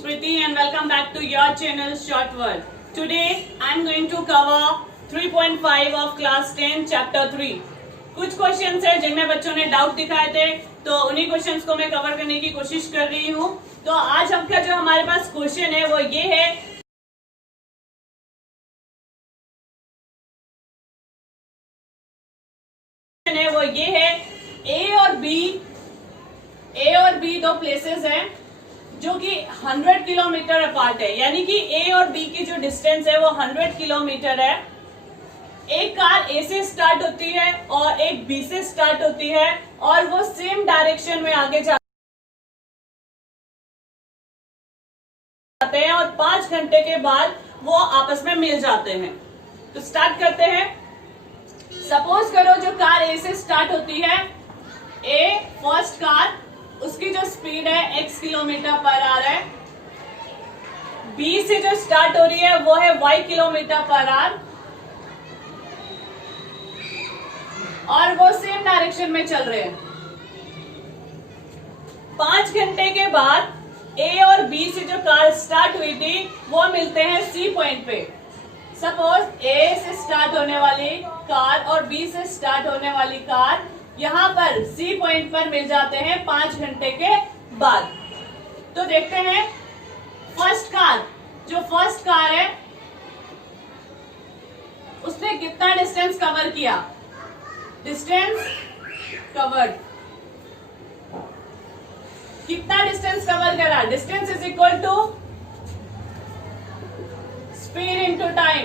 Spriti and welcome back to your channel Short World. Today I am going to cover 3.5 of class 10 chapter 3. कुछ questions है जिनमें बच्चों ने doubt दिखाए थे, तो उन्हीं क्वेश्चंस को मैं कवर करने की कोशिश कर रही हूँ। तो आज आपका जो हमारे पास क्वेश्चन है वो ये है ए और बी दो प्लेसेस हैं जो कि 100 किलोमीटर अपार्ट है, यानी कि ए और बी की जो डिस्टेंस है वो 100 किलोमीटर है। एक कार ए से स्टार्ट होती है और एक बी से स्टार्ट होती है और वो सेम डायरेक्शन में आगे जाते हैं और 5 घंटे के बाद वो आपस में मिल जाते हैं। तो स्टार्ट करते हैं। सपोज करो जो कार ए से स्टार्ट होती है, ए फर्स्ट कार, उसकी जो स्पीड है x किलोमीटर पर आवर है। बी से जो स्टार्ट हो रही है वो है y किलोमीटर पर आवर और वो सेम डायरेक्शन में चल रहे हैं। 5 घंटे के बाद ए और बी से जो कार स्टार्ट हुई थी वो मिलते हैं सी पॉइंट पे। सपोज ए से स्टार्ट होने वाली कार और बी से स्टार्ट होने वाली कार यहाँ पर सी पॉइंट पर मिल जाते हैं 5 घंटे के बाद। तो देखते हैं जो फर्स्ट कार है उसने कितना डिस्टेंस कवर किया। डिस्टेंस कवर्ड, कितना डिस्टेंस कवर करा। Distance is equal to speed into time.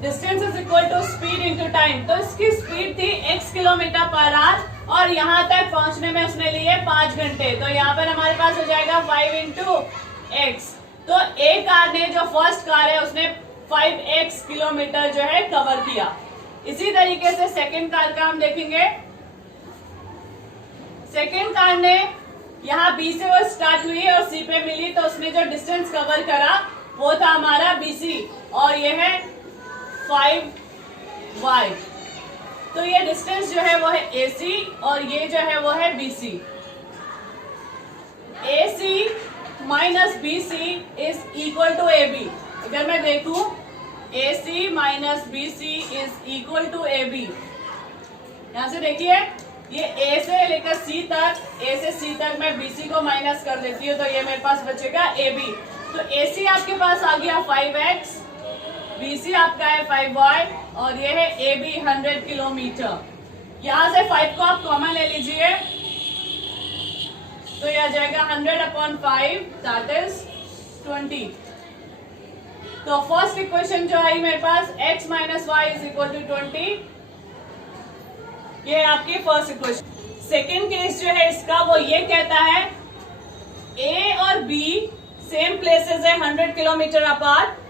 Distance is equal to speed into time. तो इसकी स्पीड थी x किलोमीटर पर आवर और यहां तक पहुंचने में उसने लिए 5 घंटे। तो यहाँ पर हमारे पास हो जाएगा 5 इंटू एक्स। तो ए कार ने, जो फर्स्ट कार है, उसने 5x किलोमीटर जो है कवर किया। इसी तरीके से सेकेंड कार का हम देखेंगे। सेकेंड कार ने यहाँ बी से वो स्टार्ट हुई और सी पे मिली, तो उसने जो डिस्टेंस कवर करा वो था हमारा BC और ये है 5y। तो ये डिस्टेंस जो है वो है AC और ये जो है वो है BC। AC minus BC is equal to AB। अगर मैं देखूं AC minus BC is equal to AB, यहां से देखिए ये A से लेकर C तक, A से C तक मैं BC को माइनस कर देती हूँ तो ये मेरे पास बचेगा AB। तो AC आपके पास आ गया 5x, BC आपका है 5y और ये है AB 100 किलोमीटर। यहां से 5 को आप कॉमन ले लीजिए तो यह आ जाएगा 100/5 दैट इज 20। तो फर्स्ट इक्वेशन जो आई मेरे पास x minus y is equal to 20, ये आपकी फर्स्ट इक्वेशन। सेकेंड केस जो है इसका वो ये कहता है A और B सेम प्लेसेस है 100 किलोमीटर अपार्ट।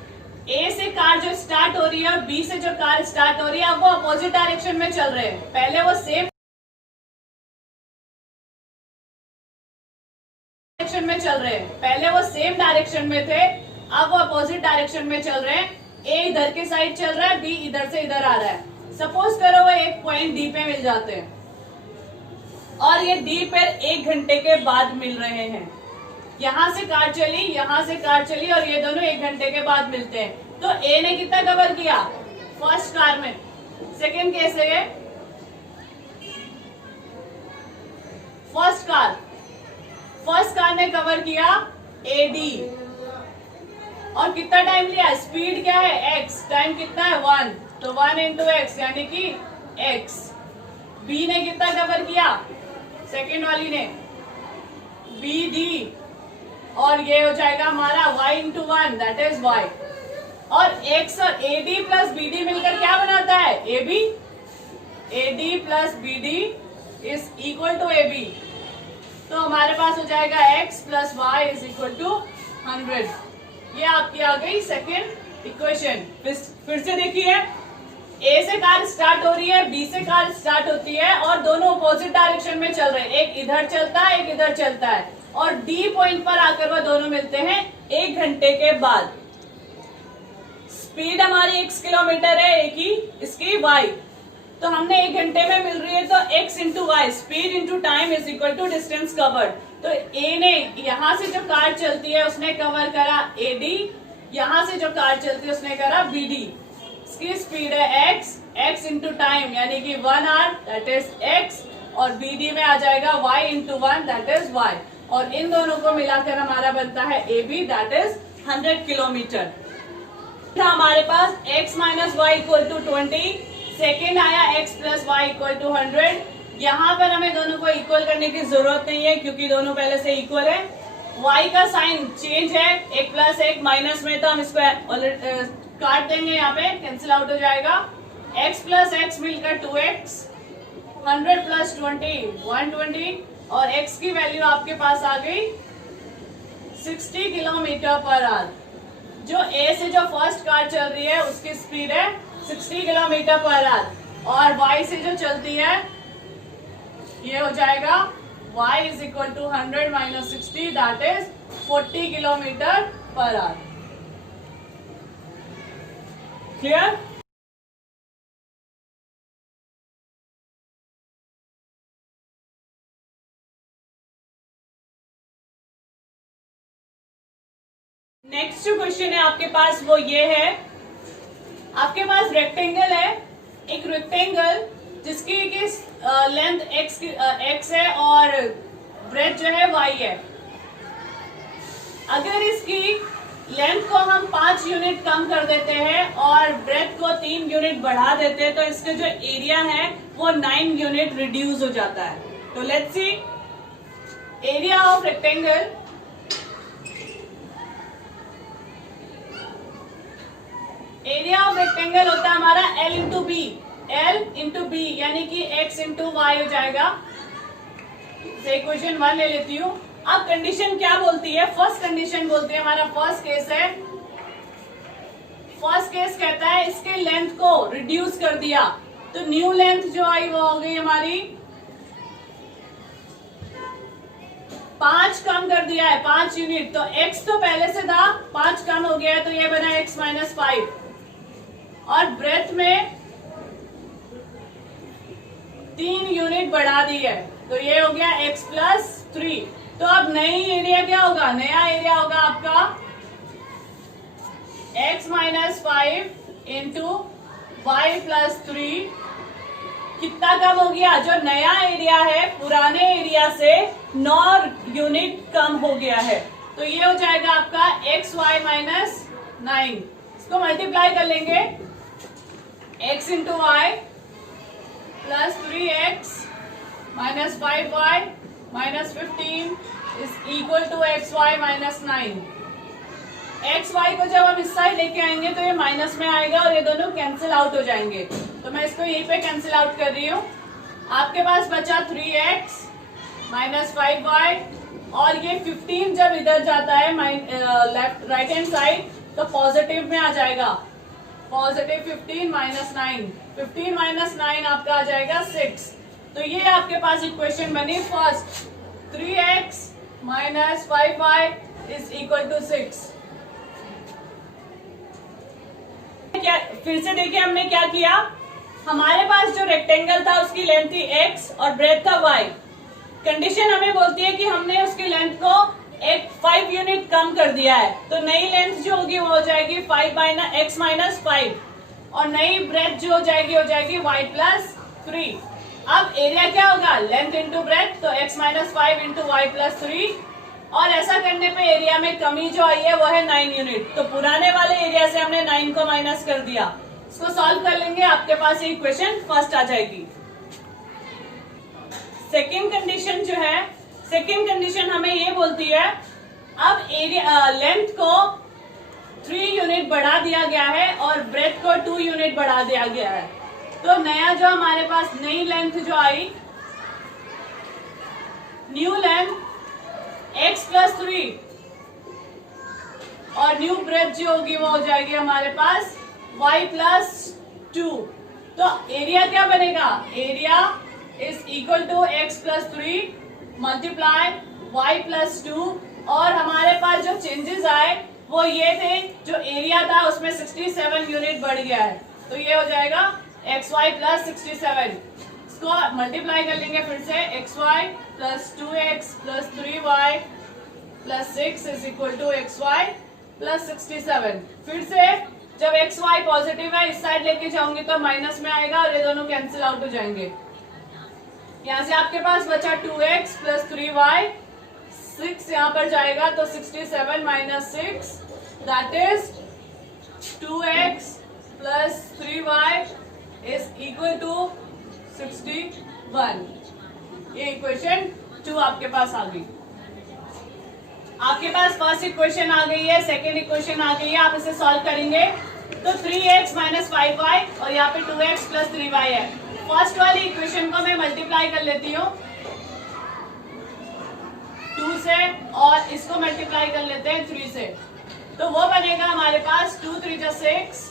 ए से कार जो स्टार्ट हो रही है और बी से जो कार स्टार्ट हो रही है, अब वो अपोजिट डायरेक्शन में चल रहे हैं। पहले वो सेम डायरेक्शन में चल रहे हैं, पहले वो सेम डायरेक्शन में थे, अब वो अपोजिट डायरेक्शन में चल रहे हैं। ए इधर के साइड चल रहा है, बी इधर से इधर आ रहा है। सपोज करो वो एक पॉइंट डी पे मिल जाते हैं और ये डी पर 1 घंटे के बाद मिल रहे हैं। यहां से कार चली, यहां से कार चली और ये दोनों 1 घंटे के बाद मिलते हैं। तो ए ने कितना कवर किया फर्स्ट कार में। सेकेंड केस है फर्स्ट कार ने कवर किया AD और कितना टाइम लिया। स्पीड क्या है x, टाइम कितना है 1, तो 1 इंटू एक्स यानी कि x। बी ने कितना कवर किया, सेकेंड वाली ने BD और ये हो जाएगा हमारा y into 1 that is y। और x और AD प्लस BD मिलकर क्या बनाता है AB। AD plus BD is equal to AB। तो हमारे पास हो जाएगा x plus y is equal to 100। ये आपकी आ गई सेकेंड इक्वेशन। फिर से देखिए, A से कार स्टार्ट हो रही है, B से कार स्टार्ट होती है और दोनों अपोजिट डायरेक्शन में चल रहे हैं। एक इधर चलता है, एक इधर चलता है और D पॉइंट पर आकर वो दोनों मिलते हैं 1 घंटे के बाद। स्पीड हमारी x किलोमीटर है, एक ही इसकी y। तो हमने 1 घंटे में मिल रही है, तो x into y, speed into time is equal to distance covered. तो a ने यहां से जो कार चलती है उसने कवर करा AD, यहां से जो कार चलती है उसने करा BD। इसकी स्पीड है x इंटू टाइम यानी कि 1 आवर दैट इज x, और BD में आ जाएगा y into 1 that is y, और इन दोनों को मिलाकर हमारा बनता है AB दैट इज 100 किलोमीटर। हमारे पास x minus y equal to 20, second आया x plus y equal to 100। यहाँ पर हमें दोनों को इक्वल करने की जरूरत नहीं है क्योंकि दोनों पहले से इक्वल है। y का साइन चेंज है, 1 प्लस 1 माइनस में, तो हम इसको काट देंगे, यहाँ पे कैंसिल आउट हो जाएगा। x प्लस एक्स मिलकर 2x, 100 प्लस 20 120, और x की वैल्यू आपके पास आ गई 60 किलोमीटर पर आवर। जो A से जो फर्स्ट कार चल रही है उसकी स्पीड है 60 किलोमीटर पर आवर, और Y से जो चलती है ये हो जाएगा y is equal to 100 minus 60 that is 40 kilometre per hour. Clear? Next जो क्वेश्चन है आपके पास वो ये है, आपके पास रेक्टेंगल है, एक रेक्टेंगल जिसकी लेंथ x है और ब्रेथ जो है y है। अगर इसकी लेंथ को हम 5 यूनिट कम कर देते हैं और ब्रेथ को 3 यूनिट बढ़ा देते हैं तो इसका जो एरिया है वो 9 यूनिट रिड्यूस हो जाता है। तो let's see area of rectangle. Area of rectangle होता है हमारा L into B, L into B यानी कि x इंटू वाई हो जाएगा। इक्वेशन 1 ले लेती हूँ। अब कंडीशन क्या बोलती है? फर्स्ट कंडीशन बोलती है, हमारा फर्स्ट केस है, फर्स्ट केस कहता है इसके लेंथ को रिड्यूस कर दिया, तो न्यू लेंथ जो आई वो हो गई हमारी 5 कम कर दिया है 5 यूनिट, तो x तो पहले से था 5 कम हो गया है तो ये बना x माइनस 5, और ब्रेथ में 3 यूनिट बढ़ा दी है तो ये हो गया x प्लस 3। तो अब नई एरिया क्या होगा? नया एरिया होगा आपका x minus 5 into y plus 3। कितना कम हो गया? जो नया एरिया है पुराने एरिया से 9 यूनिट कम हो गया है, तो ये हो जाएगा आपका एक्स वाई माइनस 9। इसको मल्टीप्लाई कर लेंगे, x into y plus 3x minus 5y minus 15 is equal to x y minus 9। X y को जब हम इस साइड लेके आएंगे तो ये माइनस में आएगा और ये दोनों कैंसिल आउट हो जाएंगे, तो मैं इसको यहीं पे कैंसिल आउट कर रही हूँ। आपके पास बचा 3x माइनस 5y, और ये 15 जब इधर जाता है लेफ्ट राइट हैंड साइड तो पॉजिटिव में आ जाएगा, पॉजिटिव 15 माइनस 9, 15 माइनस 9 आपका आ जाएगा 6। तो ये आपके पास इक्वेशन बनी first, 3x minus 5y is equal to 6। क्या फिर से देखिए हमने क्या किया, हमारे पास जो रेक्टेंगल था उसकी लेंथ थी x और ब्रेथ था y। कंडीशन हमें बोलती है कि हमने उसकी लेंथ को 5 यूनिट कम कर दिया है, तो नई लेंथ जो होगी वो हो जाएगी 5 x माइनस 5, और नई ब्रेथ जो हो जाएगी y प्लस 3। अब एरिया क्या होगा? लेंथ इंटू ब्रेथ, तो x minus 5 into y plus 3, और ऐसा करने पे एरिया में कमी जो आई है वो है 9 यूनिट, तो पुराने वाले एरिया से हमने 9 को माइनस कर दिया। इसको सॉल्व कर लेंगे, आपके पास ये इक्वेशन फर्स्ट आ जाएगी। सेकेंड कंडीशन जो है, सेकेंड कंडीशन हमें ये बोलती है अब एरिया लेंथ को 3 यूनिट बढ़ा दिया गया है और ब्रेथ को 2 यूनिट बढ़ा दिया गया है, तो नया जो हमारे पास नई लेंथ जो आई, न्यू लेंथ x प्लस 3 और न्यू ब्रेथ जो होगी वो हो जाएगी हमारे पास y प्लस 2। तो एरिया क्या बनेगा? Area is equal to x plus 3 multiply y plus 2, और हमारे पास जो चेंजेस आए वो ये थे, जो एरिया था उसमें 67 यूनिट बढ़ गया है, तो ये हो जाएगा xy प्लस 67, इसको मल्टीप्लाई कर लेंगे फिर से, xy plus 2x plus 3y plus 6 is equal to xy plus 67। फिर से जब xy पॉजिटिव है इस साइड लेके जाऊंगी तो माइनस में आएगा और ये दोनों कैंसिल आउट हो जाएंगे। यहाँ से आपके पास बचा 2x प्लस 3y, 6 यहाँ पर जाएगा तो 67 minus 6 that is 2x plus 3y is equal to 61। ये इक्वेशन 2 आपके पास आ गई। आपके पास फर्स्ट इक्वेशन आ गई है, सेकेंड इक्वेशन आ गई है। आप इसे सॉल्व करेंगे तो 3x माइनस 5y और यहाँ पे 2x प्लस 3y है। फर्स्ट वाली इक्वेशन को मैं मल्टीप्लाई कर लेती हूँ 2 से और इसको मल्टीप्लाई कर लेते हैं 3 से, तो वो बनेगा हमारे पास 2 3 जा 6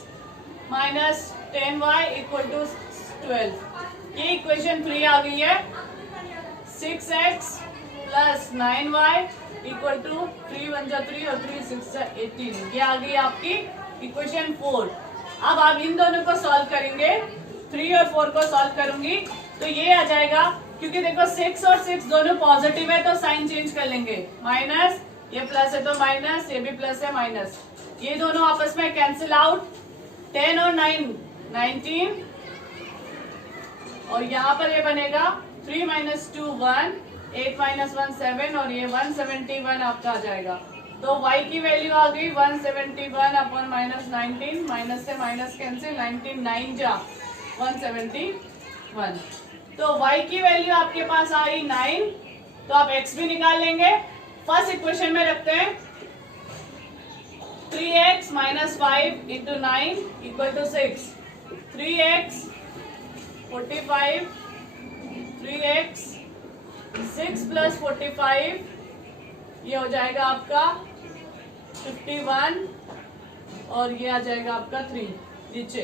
माइनस 10y इक्वल टू 12। ये इक्वेशन 3 आ गई है। 6x plus 9y equal to 3 1 जा 3 और 3 6 जा 18। ये आ गई आपकी इक्वेशन 4। अब आप इन दोनों को सॉल्व करेंगे, 3 और 4 को सॉल्व करूंगी तो ये आ जाएगा, क्योंकि देखो 6 और 6 दोनों पॉजिटिव है तो साइन चेंज कर लेंगे, माइनस, ये प्लस है तो माइनस, ये भी प्लस है माइनस, ये दोनों आपस में कैंसिल आउट, 10 और 9 19 और यहाँ पर ये बनेगा 3 माइनस 2 1, 8 माइनस 1 7 और ये 171 आपका आ जाएगा। तो y की वैल्यू आ गई 171 अपॉन माइनस 19, माइनस से माइनस कैंसिल, 19 9 जा 171। तो y की वैल्यू आपके पास आई 9, तो आप x भी निकाल लेंगे। फर्स्ट इक्वेशन में रखते हैं 3x minus 5 into 9 equal to 6, 3x 45, 3x 6 plus 45 ये हो जाएगा आपका 51 और ये आ जाएगा आपका 3 नीचे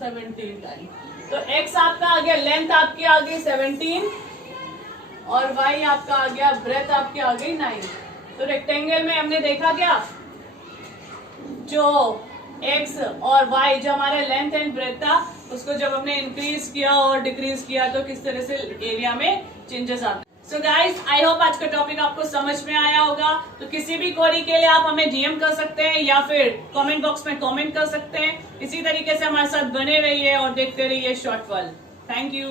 17 टाइम। तो x आपका आ गया, लेंथ आपकी आ गई 17 और y आपका आ गया, ब्रेथ आपकी आ गई 9। तो रेक्टेंगल में हमने देखा क्या, जो x और y जो हमारा लेंथ एंड ब्रेथ था उसको जब हमने इंक्रीज किया और डिक्रीज किया तो किस तरह से एरिया में चेंजेस आते हैं। सो गाइस, आई होप आज का टॉपिक आपको समझ में आया होगा। तो किसी भी क्वेरी के लिए आप हमें डीएम कर सकते हैं या फिर कमेंट बॉक्स में कमेंट कर सकते हैं। इसी तरीके से हमारे साथ बने रहिए और देखते रहिए शॉर्ट फॉल। Thank you.